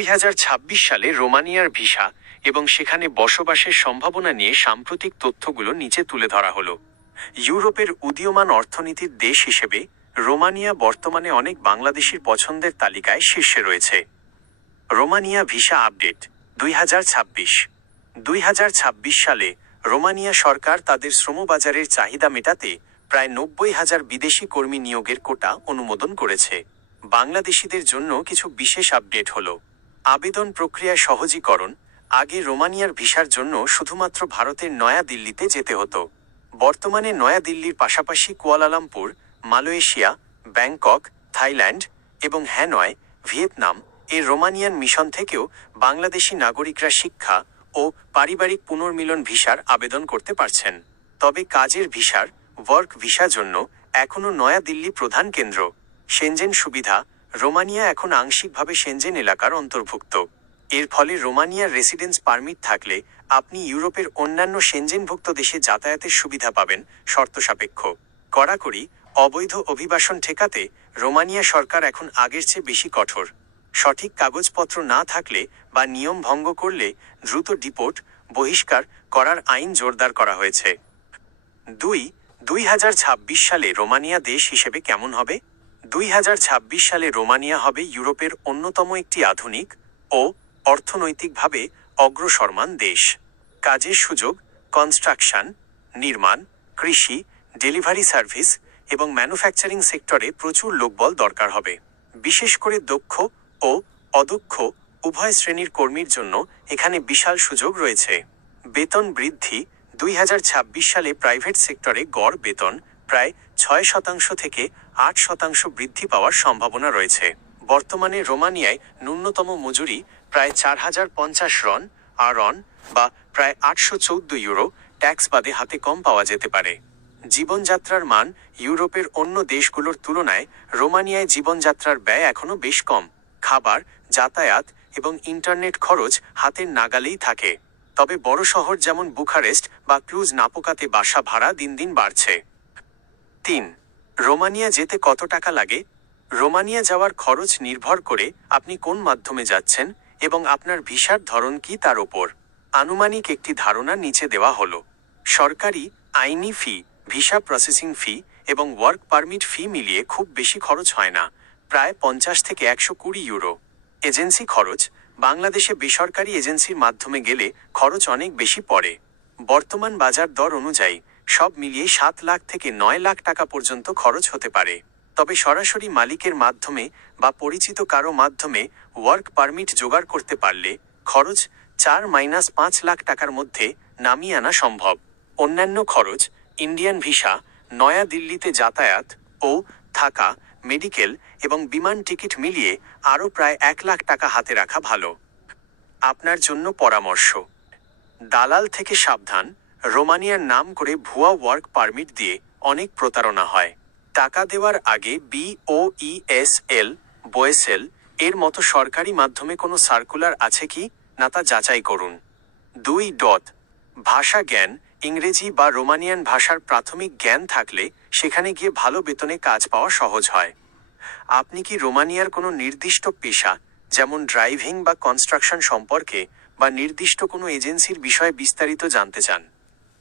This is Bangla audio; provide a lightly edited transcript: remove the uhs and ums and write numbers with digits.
2026 সালে রোমানিয়ার ভিসা এবং সেখানে বসবাসের সম্ভাবনা নিয়ে সাম্প্রতিক তথ্যগুলো নিচে তুলে ধরা হলো। ইউরোপের উদীয়মান অর্থনীতির দেশ হিসেবে রোমানিয়া বর্তমানে অনেক বাংলাদেশির পছন্দের তালিকায় শীর্ষে রয়েছে। রোমানিয়া ভিসা আপডেট 2026 সালে রোমানিয়া সরকার তাদের শ্রমবাজারের চাহিদা মেটাতে প্রায় 90,000 বিদেশি কর্মী নিয়োগের কোটা অনুমোদন করেছে। বাংলাদেশিদের জন্য কিছু বিশেষ আপডেট হলো। আবেদন প্রক্রিয়া সহজীকরণ। আগে রোমানিয়ার ভিসার জন্য শুধুমাত্র ভারতের নয়া দিল্লিতে যেতে হতো। বর্তমানে নয়া দিল্লির পাশাপাশি কুয়ালালামপুর, মালয়েশিয়া, ব্যাংকক, থাইল্যান্ড এবং হ্যানয়, ভিয়েতনাম এর রোমানিয়ান মিশন থেকেও বাংলাদেশি নাগরিকরা শিক্ষা ও পারিবারিক পুনর্মিলন ভিসার আবেদন করতে পারছেন। তবে কাজের ভিসার ওয়ার্ক ভিসা জন্য এখনও নয়া দিল্লি প্রধান কেন্দ্র। সেনজেন সুবিধা। রোমানিয়া এখন আংশিকভাবে সেনজেন এলাকার অন্তর্ভুক্ত। এর ফলে রোমানিয়ার রেসিডেন্স পারমিট থাকলে আপনি ইউরোপের অন্যান্য সেনজেনভুক্ত দেশে যাতায়াতের সুবিধা পাবেন শর্ত সাপেক্ষ। কড়াকড়ি অবৈধ অভিবাসন ঠেকাতে রোমানিয়া সরকার এখন আগের চেয়ে বেশি কঠোর। সঠিক কাগজপত্র না থাকলে বা নিয়ম ভঙ্গ করলে দ্রুত ডিপোর্ট, বহিষ্কার করার আইন জোরদার করা হয়েছে। 2026 সালে রোমানিয়া দেশ হিসেবে কেমন হবে? 2026 সালে রোমানিয়া হবে ইউরোপের অন্যতম একটি আধুনিক ও অর্থনৈতিকভাবে অগ্রসরমান দেশ। কাজের সুযোগ, কনস্ট্রাকশন, নির্মাণ, কৃষি, ডেলিভারি সার্ভিস এবং ম্যানুফ্যাকচারিং সেক্টরে প্রচুর লোকবল দরকার হবে। বিশেষ করে দক্ষ ও অদক্ষ উভয় শ্রেণীর কর্মীর জন্য এখানে বিশাল সুযোগ রয়েছে। বেতন বৃদ্ধি। 2026 সালে প্রাইভেট সেক্টরে গড় বেতন প্রায় 6% থেকে 8% বৃদ্ধি পাওয়ার সম্ভাবনা রয়েছে। বর্তমানে রোমানিয়ায় ন্যূনতম মজুরি প্রায় 4050 রন বা প্রায় 814 ইউরো, ট্যাক্স বাদে হাতে কম পাওয়া যেতে পারে। জীবনযাত্রার মান। ইউরোপের অন্য দেশগুলোর তুলনায় রোমানিয়ায় জীবনযাত্রার ব্যয় এখনও বেশ কম। খাবার, যাতায়াত এবং ইন্টারনেট খরচ হাতের নাগালেই থাকে। তবে বড় শহর যেমন বুখারেস্ট বা ক্লুজ নাপোকাতে বাসা ভাড়া দিন দিন বাড়ছে। 3. রোমানিয়া যেতে কত টাকা লাগে? রোমানিয়া যাওয়ার খরচ নির্ভর করে আপনি কোন মাধ্যমে যাচ্ছেন এবং আপনার ভিসার ধরন কি তার ওপর। আনুমানিক একটি ধারণা নিচে দেওয়া হলো। সরকারি, আইনি ফি, ভিসা প্রসেসিং ফি এবং ওয়ার্ক পারমিট ফি মিলিয়ে খুব বেশি খরচ হয় না, প্রায় 50 থেকে 120 ইউরো। এজেন্সি খরচ। বাংলাদেশে বেসরকারি এজেন্সির মাধ্যমে গেলে খরচ অনেক বেশি পড়ে। বর্তমান বাজার দর অনুযায়ী সব মিলিয়ে 7 লাখ থেকে 9 লাখ টাকা পর্যন্ত খরচ হতে পারে। তবে সরাসরি মালিকের মাধ্যমে বা পরিচিত কারো মাধ্যমে ওয়ার্ক পারমিট জোগাড় করতে পারলে খরচ 4-5 লাখ টাকার মধ্যে নামিয়ে আনা সম্ভব। অন্যান্য খরচ। ইন্ডিয়ান ভিসা, নয়া দিল্লিতে যাতায়াত ও থাকা, মেডিকেল এবং বিমান টিকিট মিলিয়ে আরও প্রায় 1 লাখ টাকা হাতে রাখা ভালো। আপনার জন্য পরামর্শ। দালাল থেকে সাবধান। রোমানিয়ার নাম করে ভুয়া ওয়ার্ক পারমিট দিয়ে অনেক প্রতারণা হয়। টাকা দেওয়ার আগে BOESL এর মতো সরকারি মাধ্যমে কোনো সার্কুলার আছে কি না তা যাচাই করুন। 2. ভাষা জ্ঞান। ইংরেজি বা রোমানিয়ান ভাষার প্রাথমিক জ্ঞান থাকলে সেখানে গিয়ে ভালো বেতনে কাজ পাওয়া সহজ হয়। আপনি কি রোমানিয়ার কোনো নির্দিষ্ট পেশা যেমন ড্রাইভিং বা কনস্ট্রাকশন সম্পর্কে বা নির্দিষ্ট কোনো এজেন্সির বিষয়ে বিস্তারিত জানতে চান?